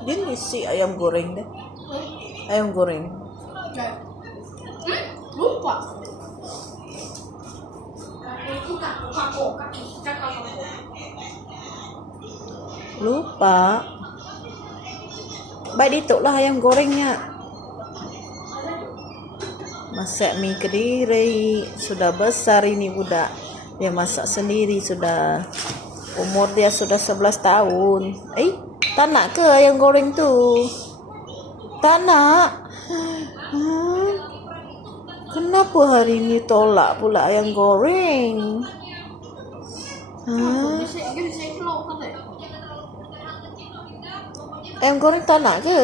Dia isi ayam goreng deh. Ayam goreng. Lupa. Lupa. Baik dituklah ayam gorengnya. Masak mie Kediri. Sudah besar ini budak. Dia masak sendiri sudah. Umur dia sudah 11 tahun. Tak nak ke ayam goreng tu? Tak nak? Kenapa hari ini tolak pula ayam goreng? Ayam goreng tak nak ke?